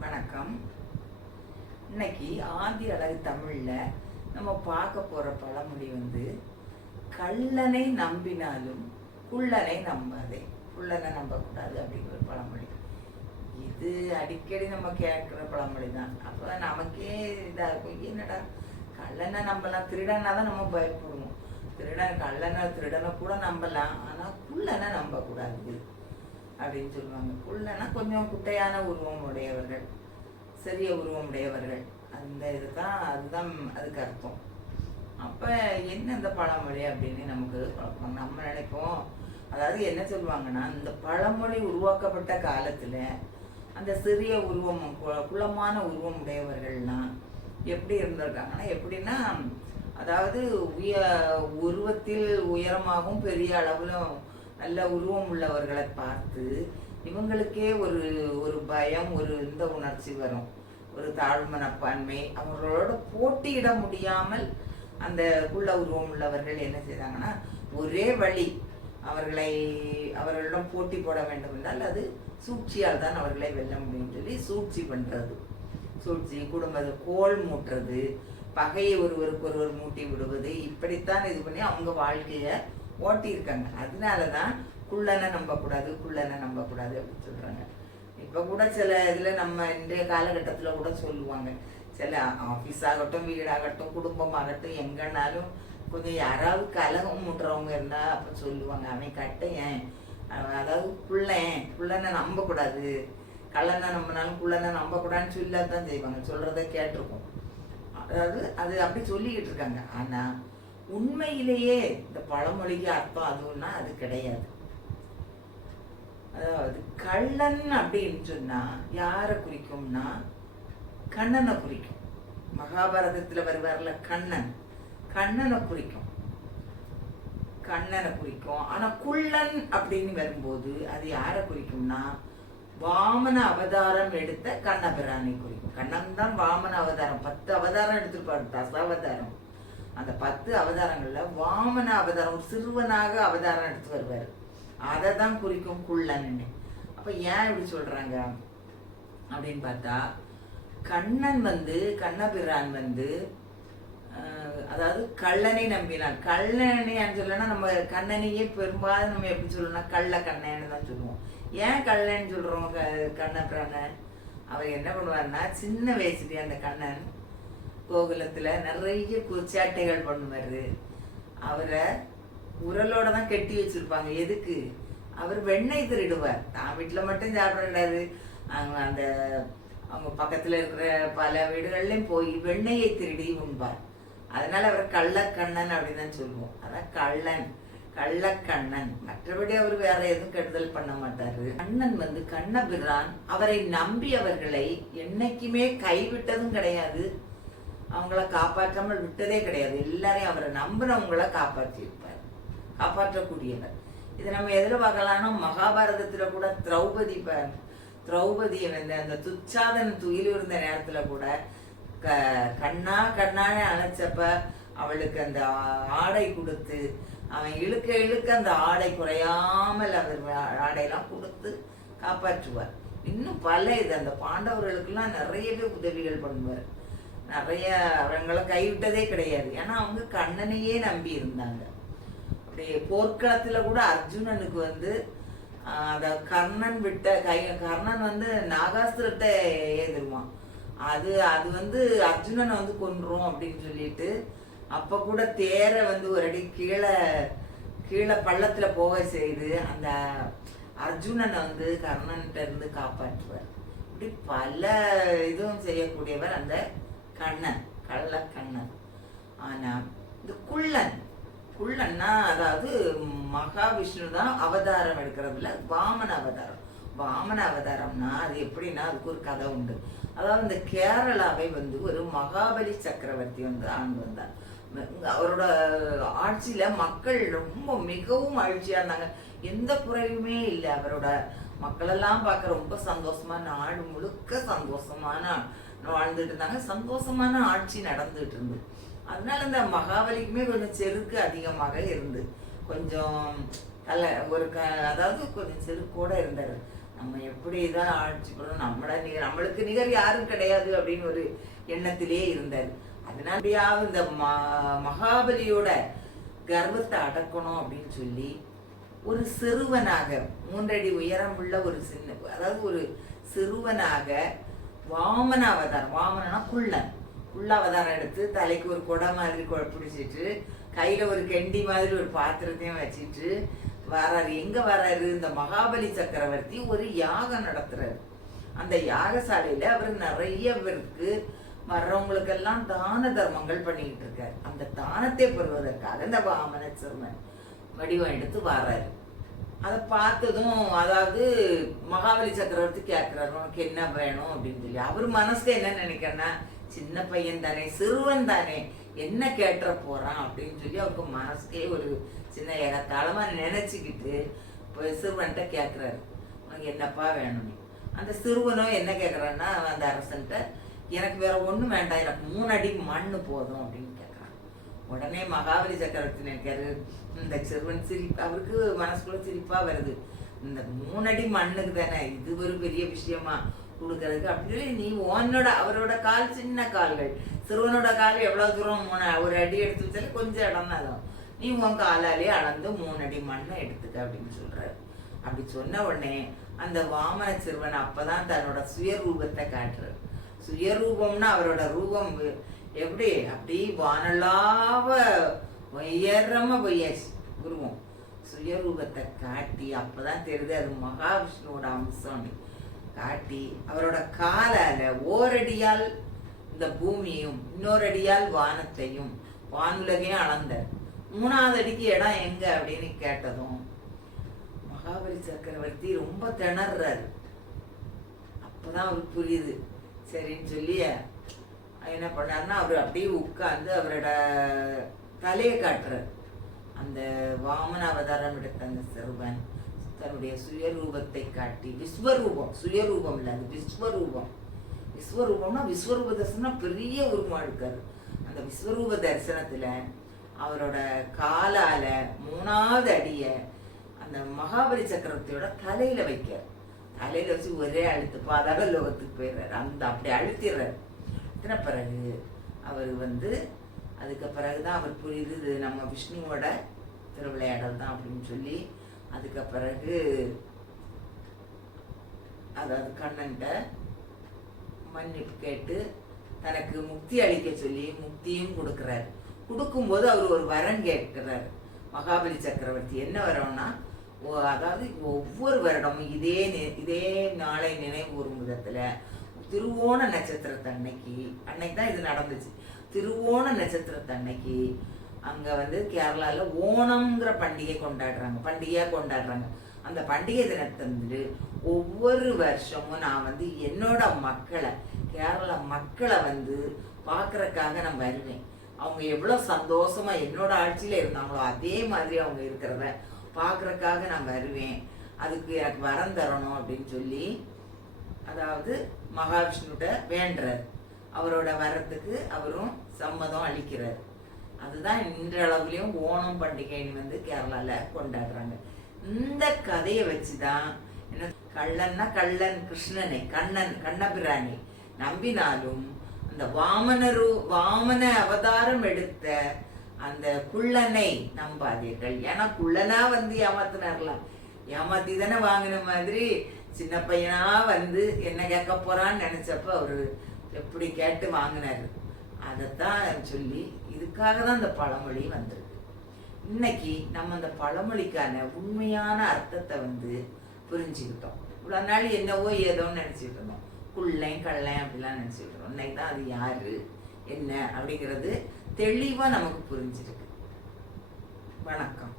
வணக்கம். இன்னைக்கு ஆதி அழகு தமிழில் நம்ம பார்க்க போகிற பழமொழி வந்து கள்ளனை நம்பினாலும் குள்ளனை நம்பாதே. குள்ளனை நம்பக்கூடாது அப்படிங்கிற பழமொழி. இது அடிக்கடி நம்ம கேட்குற பழமொழி தான். அப்போ நமக்கே இதாக இருக்கும். என்னடா கள்ளனை நம்பலாம். திருடனா தான் நம்ம பயப்படுவோம். திருடன் கள்ளனை திருடனை கூட நம்பலாம். ஆனால் குள்ளனை நம்பக்கூடாது. அப்படின்னு சொல்லுவாங்க. குள்ளனா கொஞ்சம் குட்டையான உருவம் உடையவர்கள் சிறிய உருவம் உடையவர்கள். அந்த இதுதான் அதுதான் அதுக்கு அர்த்தம். அப்போ என்ன இந்த பழமொழி அப்படின்னு நமக்கு குழப்பம் நம்ம நினைப்போம் அதாவது என்ன சொல்லுவாங்கன்னா இந்த பழமொழி உருவாக்கப்பட்ட காலத்தில் அந்த சிறிய உருவம் கு- உருவம் உடையவர்கள்லாம் எப்படி இருந்திருக்காங்கன்னா எப்படின்னா அதாவது உய உருவத்தில் உயரமாகவும் பெரிய அளவிலும் நல்ல உருவம் உள்ளவர்களை பார்த்து இவங்களுக்கே ஒரு ஒரு பயம் ஒரு இந்த உணர்ச்சி வரும். ஒரு தாழ்வு மனப்பான்மை. அவங்களோட போட்டியிட முடியாமல் அந்த குள்ள உருவம் உள்ளவர்கள் என்ன செய்தாங்கன்னா ஒரே வழி அவர்களை அவர்களிடம் போட்டி போட வேண்டும் என்றால் அது சூழ்ச்சியால் தான் அவர்களை வெல்ல முடியும் சொல்லி சூழ்ச்சி பண்ணுறது சூழ்ச்சி குடும்பத்தை கோல் மூட்டுறது பகையை ஒருவருக்கு ஒருவர் மூட்டி விடுவது இப்படித்தான் இது பண்ணி அவங்க வாழ்க்கையை ஓட்டியிருக்காங்க. அதனால தான் குள்ளனை நம்பக்கூடாது குள்ளனை நம்பக்கூடாது அப்படின்னு சொல்கிறாங்க இப்போ கூட சில இதில் நம்ம இன்றைய காலகட்டத்தில் கூட சொல்லுவாங்க. சில ஆஃபீஸ் ஆகட்டும் வீடாகட்டும் குடும்பமாகட்டும் எங்கன்னாலும் கொஞ்சம் யாராவது கலகம் மூட்டுறவங்க இருந்தால் அப்போ சொல்லுவாங்க. அவன் கட்டையன் அவன் அதாவது புள்ளன் புள்ளனை நம்பக்கூடாது. கள்ளனை நம்பினாலும் புள்ளனை நம்பக்கூடாதுன்னு சொல்லத்தான் செய்வாங்க. சொல்கிறத கேட்டிருக்கோம். அதாவது அது அப்படி சொல்லிக்கிட்டு இருக்காங்க. ஆனால் உண்மையிலேயே இந்த பழமொழிக்கு அர்த்தம் அதுன்னா அது கிடையாது. அதாவது கள்ளன் அப்படின்னு சொன்னா யாரை குறிக்கும்னா கண்ணனை குறிக்கும். மகாபாரதத்தில் வருவார்ல கண்ணன். கண்ணனை குறிக்கும். கண்ணனை குறிக்கும். ஆனா குள்ளன் அப்படின்னு வரும்போது அது யாரை குறிக்கும்னா வாமன அவதாரம் எடுத்த கண்ணபிரானை குறிக்கும். கண்ணன் தான் வாமன அவதாரம். பத்து அவதாரம் எடுத்திருப்பாரு. தசாவதாரம். அந்த பத்து அவதாரங்களில் வாமன அவதாரம் ஒரு சிறுவனாக அவதாரம் எடுத்து வருவார். அதை தான் குறிக்கும் குள்ளன்னு. அப்போ ஏன் இப்படி சொல்கிறாங்க அப்படின்னு பார்த்தா கண்ணன் வந்து கண்ணபிரான் வந்து அதாவது கள்ளனை நம்பினான். கள்ளனை சொல்லனா நம்ம கண்ணனையே பெரும்பாலும் நம்ம எப்படி சொல்லணும்னா கள்ள கண்ணன்னு தான் சொல்லுவோம். ஏன் கள்ளன்னு சொல்கிறோம் க- கண்ணபிரான? அவர் என்ன பண்ணுவார்னா சின்ன வயசுலேயே அந்த கண்ணன் கோகுலத்துல நிறைய குச்சாட்டைகள் பண்ணுவாரு. அவரை உரலோட தான் கட்டி வச்சிருப்பாங்க. எதுக்கு? அவர் வெண்ணெய் திருடுவார். தான் வீட்டில் மட்டும் சாப்பிடாது அவங்க அந்த அவங்க பக்கத்துல இருக்கிற பல வீடுகள்லையும் போய் வெண்ணெயை திருடி உண்பார். அதனால அவர் கள்ளக்கண்ணன் அப்படின்னு தான் சொல்லுவோம். அதான் கள்ளன். கள்ளக்கண்ணன். மற்றபடி அவர் வேற எதுவும் கெடுதல் பண்ண மாட்டாரு. கண்ணன் வந்து கண்ணபிரான். அவரை நம்பியவர்களை என்னைக்குமே கைவிட்டதும் கிடையாது. அவங்கள காப்பாற்றாமல் விட்டதே கிடையாது. எல்லாரையும் அவரை நம்பினவங்கள காப்பாற்றியிருப்பார். காப்பாற்றக்கூடியவர். இது நம்ம எதில் பார்க்கலாம்னா மகாபாரதத்தில் கூட திரௌபதி ப- திரௌபதியை வந்து அந்த துச்சாதன் துயில் இருந்த நேரத்தில் கூட க கண்ணா கண்ணான்னு அணைச்சப்ப அவளுக்கு அந்த ஆடை கொடுத்து அவன் இழுக்க இழுக்க அந்த ஆடை குறையாமல் அவர் ஆடையெல்லாம் கொடுத்து காப்பாற்றுவார். இன்னும் பல இது அந்த பாண்டவர்களுக்கெல்லாம் நிறையவே உதவிகள் பண்ணுவார். நிறைய அவங்கள கைவிட்டதே கிடையாது. ஏன்னா அவங்க கண்ணனையே நம்பி இருந்தாங்க. அப்படியே போர்க்களத்தில் கூட அர்ஜுனனுக்கு வந்து அந்த கர்ணன் விட்ட கை கர்ணன் வந்து நாகாஸ்திரத்தை ஏதிருவான் அது அது வந்து அர்ஜுனனை வந்து கொன்றும் அப்படின்னு சொல்லிட்டு அப்போ கூட தேரை வந்து ஒரு அடி கீழே கீழே பள்ளத்தில் போக செய்து அந்த அர்ஜுனனை வந்து கர்ணன்கிட்ட இருந்து காப்பாற்றுவார். இப்படி பல இதுவும் செய்யக்கூடியவர் அந்த கண்ணன் கள்ள கண்ணன் ஆனா இந்த குள்ளன் குள்ளன்னா அதாவது மகாவிஷ்ணு தான் அவதாரம் எடுக்கிறதுல வாமன அவதாரம். வாமன அவதாரம்னா அது எப்படின்னா அதுக்கு ஒரு கதை உண்டு. அதாவது இந்த கேரளாவை வந்து ஒரு மகாபலி சக்கரவர்த்தி வந்து ஆண்டு வந்தார். அவரோட ஆட்சியில மக்கள் ரொம்ப மிகவும் மகிழ்ச்சியா இருந்தாங்க. எந்த குறையுமே இல்லை அவரோட மக்களெல்லாம் பார்க்க ரொம்ப சந்தோஷமா நாடு முழுக்க சந்தோஷமான வாழ்ந்துட்டு இருந்தாங்க. சந்தோஷமான ஆட்சி நடந்துட்டு இருந்து அதனால இந்த மகாபலிக்குமே கொஞ்சம் செருக்கு அதிகமாக இருந்து கொஞ்சம் கல ஒரு க அதாவது கொஞ்சம் செருக்கோட இருந்தார். நம்ம எப்படி தான் ஆட்சி பண்ணணும்? நம்மள நிகர் நம்மளுக்கு நிகர் யாரும் கிடையாது அப்படின்னு ஒரு எண்ணத்திலே இருந்தார். அதனால எப்படியாவது இந்த ம- மகாபலியோட கர்வத்தை அடக்கணும் அப்படின்னு சொல்லி ஒரு சிறுவனாக மூன்றடி உயரம் உள்ள ஒரு சின்ன அதாவது ஒரு சிறுவனாக வாமன அவதாரம் வாமனனா குள்ளன் குள்ள. அவதாரம் எடுத்து தலைக்கு ஒரு குடை மாதிரி பிடிச்சிட்டு கையில் ஒரு கெண்டி மாதிரி ஒரு பாத்திரத்தையும் வச்சிட்டு வராரு. எங்கே வராரு? இந்த மகாபலி சக்கரவர்த்தி ஒரு யாகம் நடத்துறாரு. அந்த யாகசாலையில் அவர் நிறைய பேருக்கு வர்றவங்களுக்கெல்லாம் தான தர்மங்கள் பண்ணிக்கிட்டு இருக்காரு. அந்த தானத்தை பெறுவதற்காக இந்த வாமன சிறுமன் வடிவம் எடுத்து வர்றாரு அதை பார்த்ததும் அதாவது மகாபலி சக்கரவர்த்தி கேட்குறாரு உனக்கு என்ன வேணும் அப்படின்னு சொல்லி. அவர் மனசுல என்ன நினைக்கிறேன்னா சின்ன பையன் தானே சிறுவன் தானே என்ன கேட்டுற போகிறான் அப்படின்னு சொல்லி அவருக்கு மனசுக்கே ஒரு சின்ன ஏகத்தாளமாக நினச்சிக்கிட்டு இப்போ சிறுவன்கிட்ட கேட்குறாரு. உனக்கு என்னப்பா வேணும்னு அந்த சிறுவனும் என்ன கேட்குறான்னா அந்த அரசன்ட்ட எனக்கு வேற ஒன்றும் வேண்டாம் எனக்கு மூணு அடி மண் போதும் அப்படின்னு உடனே மகாபலி சக்கரவர்த்தி நினைக்காரு இந்த சிறுவன் சிரிப்பு அவருக்கு மனசுக்குள்ள சிரிப்பா வருது. இந்த மூணடி மண்ணுக்கு தானே இது ஒரு பெரிய விஷயமா? கொடுக்கறதுக்கு அப்படி சொல்லி நீ உன்னோட அவரோட கால் சின்ன கால்கள். சிறுவனோட கால் எவ்வளவு தூரம்? மூணு ஒரு அடி எடுத்து வச்சாலும் கொஞ்சம் இடம் தான் நீ உன் காலாலே அளந்து மூணு அடி மண்ணை எடுத்துக்க அப்படின்னு சொல்கிறாரு அப்படி சொன்ன உடனே அந்த வாமன சிறுவன் அப்பதான் தன்னோட சுயரூபத்தை காட்டுறாரு. சுயரூபம்னா அவரோட ரூபம் எப்படி? அப்படி வானலாவ உயரமா போயாச்சு உருவம் சுயரூபத்தை காட்டி அப்பதான் தெரியுது அது மகாவிஷ்ணுவோட அம்சம்னு. காட்டி அவரோட காலால ஓரடியால் இந்த பூமியும் இன்னொரு அடியால் வானத்தையும் வானுலகையும் அளந்தார். மூணாவது அடிக்கு இடம் எங்க அப்படின்னு கேட்டதும் மகாபலி சக்கரவர்த்தி ரொம்ப திணறாரு. அப்பதான் அவருக்கு புரியுது. சரின்னு சொல்லி என்ன பண்ணாருன்னா அவர் அப்படியே உட்காந்து அவரோட தலையை காட்டுறார். அந்த வாமன அவதாரம் எடுத்த அந்த சிறுவன் தன்னுடைய சுயரூபத்தை காட்டி விஸ்வரூபம் சுயரூபம் இல்லை அது விஸ்வரூபம். விஸ்வரூபம்னா விஸ்வரூப தரிசனம் பெரிய உருவம் இருக்காரு அந்த விஸ்வரூப தரிசனத்தில் அவரோட காலால் மூணாவது அடியை அந்த மகாபலி சக்கரவர்த்தியோட தலையில் வைக்கிறார். தலையில் வச்சு ஒரே அழுத்து பாதாள லோகத்துக்கு போயிடுறாரு. அந்த அப்படி அழுத்திடுறாரு. அழுத்தின பிறகு அவர் வந்து அதுக்கு பிறகு தான் அவர் புரியுது இது நம்ம விஷ்ணுவோட திருவிளையாடல் தான் அப்படின்னு சொல்லி அதுக்கு பிறகு அதாவது கண்ணன்ட்ட மன்னிப்பு கேட்டு தனக்கு முக்தி அளிக்க சொல்லி முக்தியும் கொடுக்கிறார். கொடுக்கும்போது அவர் ஒரு வரம் கேட்கிறார். மகாபலி சக்கரவர்த்தி. என்ன வரம்னா ஓ- அதாவது ஒவ்வொரு வருடமும் இதே இதே நாளை நினைவு கூறும் விதத்தில் திருவோண நட்சத்திரத்து அன்னைக்கு அன்னைக்கு தான் இது நடந்துச்சு. திருவோண நட்சத்திரத்து அன்னைக்கு அங்கே வந்து கேரளாவில் ஓணம்ங்கிற பண்டிகை கொண்டாடுறாங்க. பண்டிகையாக கொண்டாடுறாங்க. அந்த பண்டிகை தினத்தன்று ஒவ்வொரு வருஷமும் நான் வந்து என்னோட மக்களை கேரள மக்களை வந்து பார்க்குறக்காக நான் வருவேன். அவங்க எவ்வளோ சந்தோஷமாக என்னோட ஆட்சியில் இருந்தாங்களோ அதே மாதிரி அவங்க இருக்கிறத பார்க்குறக்காக நான் வருவேன். அதுக்கு எனக்கு வரம் தரணும் அப்படின்னு சொல்லி அதாவது மகாவிஷ்ணுட வேண்டுறார். அவரோட வரத்துக்கு அவரும் சம்மதம் அளிக்கிறார். அதுதான் இன்றளவுலயும் ஓணம் பண்டிகைன்னு வந்து கேரளால கொண்டாடுறாங்க. இந்த கதையை வச்சுதான் என்ன கள்ளன்னா கள்ளன் கிருஷ்ணனை கண்ணன் கண்ணபிராணி நம்பினாலும் அந்த வாமனரு வாமன அவதாரம் எடுத்த அந்த குள்ளனை நம்பாதீர்கள். ஏன்னா குள்ளனா வந்து ஏமாத்தினார்லாம். ஏமாத்தி தானே வாங்கின மாதிரி சின்ன பையனாக வந்து என்ன கேட்க போகிறான்னு நினச்சப்ப அவர் எப்படி கேட்டு வாங்கினாரு. அதைத்தான் சொல்லி இதுக்காக தான் அந்த பழமொழி வந்திருக்கு. இன்னைக்கு நம்ம அந்த பழமொழிக்கான உண்மையான அர்த்தத்தை வந்து புரிஞ்சுக்கிட்டோம். இவ்வளோ நாள் என்னவோ ஏதோன்னு நினச்சிட்டு இருந்தோம். குள்ளேன் கள்ளேன் அப்படிலாம் நினச்சிட்டு இருந்தோம். இன்னைக்கு தான் அது யாரு என்ன அப்படிங்கிறது தெளிவாக நமக்கு புரிஞ்சிருக்கு. வணக்கம்.